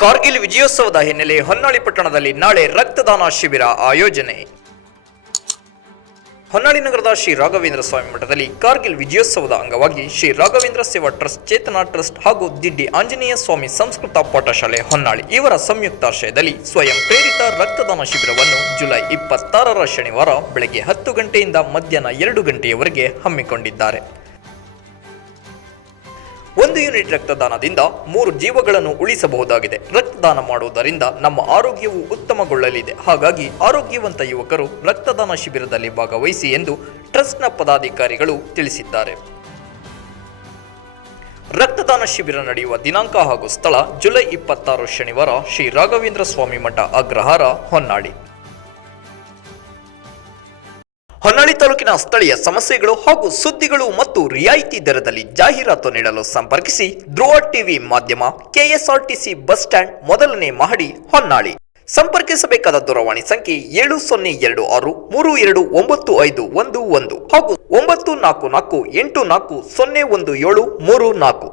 ಕಾರ್ಗಿಲ್ ವಿಜಯೋತ್ಸವದ ಹಿನ್ನೆಲೆ ಹೊನ್ನಾಳಿ ಪಟ್ಟಣದಲ್ಲಿ ನಾಳೆ ರಕ್ತದಾನ ಶಿಬಿರ ಆಯೋಜನೆ. ಹೊನ್ನಾಳಿ ನಗರದ ಶ್ರೀ ರಾಘವೇಂದ್ರ ಸ್ವಾಮಿ ಮಠದಲ್ಲಿ ಕಾರ್ಗಿಲ್ ವಿಜಯೋತ್ಸವದ ಅಂಗವಾಗಿ ಶ್ರೀ ರಾಘವೇಂದ್ರ ಸೇವಾ ಟ್ರಸ್ಟ್, ಚೇತನ ಟ್ರಸ್ಟ್ ಹಾಗೂ ದಿಡ್ಡಿ ಆಂಜನೇಯ ಸ್ವಾಮಿ ಸಂಸ್ಕೃತ ಪಾಠಶಾಲೆ ಹೊನ್ನಾಳಿ ಇವರ ಸಂಯುಕ್ತಾಶ್ರಯದಲ್ಲಿ ಸ್ವಯಂ ಪ್ರೇರಿತ ರಕ್ತದಾನ ಶಿಬಿರವನ್ನು ಜುಲೈ ಇಪ್ಪತ್ತಾರರ ಶನಿವಾರ ಬೆಳಗ್ಗೆ ಹತ್ತು ಗಂಟೆಯಿಂದ ಮಧ್ಯಾಹ್ನ ಎರಡು ಗಂಟೆಯವರೆಗೆ ಹಮ್ಮಿಕೊಂಡಿದ್ದಾರೆ. ಒಂದು ಯೂನಿಟ್ ರಕ್ತದಾನದಿಂದ ಮೂರು ಜೀವಗಳನ್ನು ಉಳಿಸಬಹುದಾಗಿದೆ. ರಕ್ತದಾನ ಮಾಡುವುದರಿಂದ ನಮ್ಮ ಆರೋಗ್ಯವು ಉತ್ತಮಗೊಳ್ಳಲಿದೆ. ಹಾಗಾಗಿ ಆರೋಗ್ಯವಂತ ಯುವಕರು ರಕ್ತದಾನ ಶಿಬಿರದಲ್ಲಿ ಭಾಗವಹಿಸಿ ಎಂದು ಟ್ರಸ್ಟ್ನ ಪದಾಧಿಕಾರಿಗಳು ತಿಳಿಸಿದ್ದಾರೆ. ರಕ್ತದಾನ ಶಿಬಿರ ನಡೆಯುವ ದಿನಾಂಕ ಹಾಗೂ ಸ್ಥಳ ಜುಲೈ ಇಪ್ಪತ್ತಾರು ಶನಿವಾರ ಶ್ರೀ ರಾಘವೇಂದ್ರ ಸ್ವಾಮಿ ಮಠ ಅಗ್ರಹಾರ ಹೊನ್ನಾಳಿ. ಹೊನ್ನಾಳಿ ತಾಲೂಕಿನ ಸ್ಥಳೀಯ ಸಮಸ್ಯೆಗಳು ಹಾಗೂ ಸುದ್ದಿಗಳು ಮತ್ತು ರಿಯಾಯಿತಿ ದರದಲ್ಲಿ ಜಾಹೀರಾತು ನೀಡಲು ಸಂಪರ್ಕಿಸಿ ಧ್ರುವ ಟಿವಿ ಮಾಧ್ಯಮ ಕೆಎಸ್ಆರ್ಟಿಸಿ ಬಸ್ ಸ್ಟ್ಯಾಂಡ್ ಮೊದಲನೇ ಮಹಡಿ ಹೊನ್ನಾಳಿ. ಸಂಪರ್ಕಿಸಬೇಕಾದ ದೂರವಾಣಿ ಸಂಖ್ಯೆ ಏಳು ಸೊನ್ನೆ ಎರಡು ಆರು ಮೂರು ಎರಡು ಒಂಬತ್ತು ಐದು ಒಂದು ಒಂದು ಹಾಗೂ ಒಂಬತ್ತು ನಾಲ್ಕು ನಾಲ್ಕು ಎಂಟು ನಾಲ್ಕು ಸೊನ್ನೆ ಒಂದು ಏಳು ಮೂರು ನಾಲ್ಕು.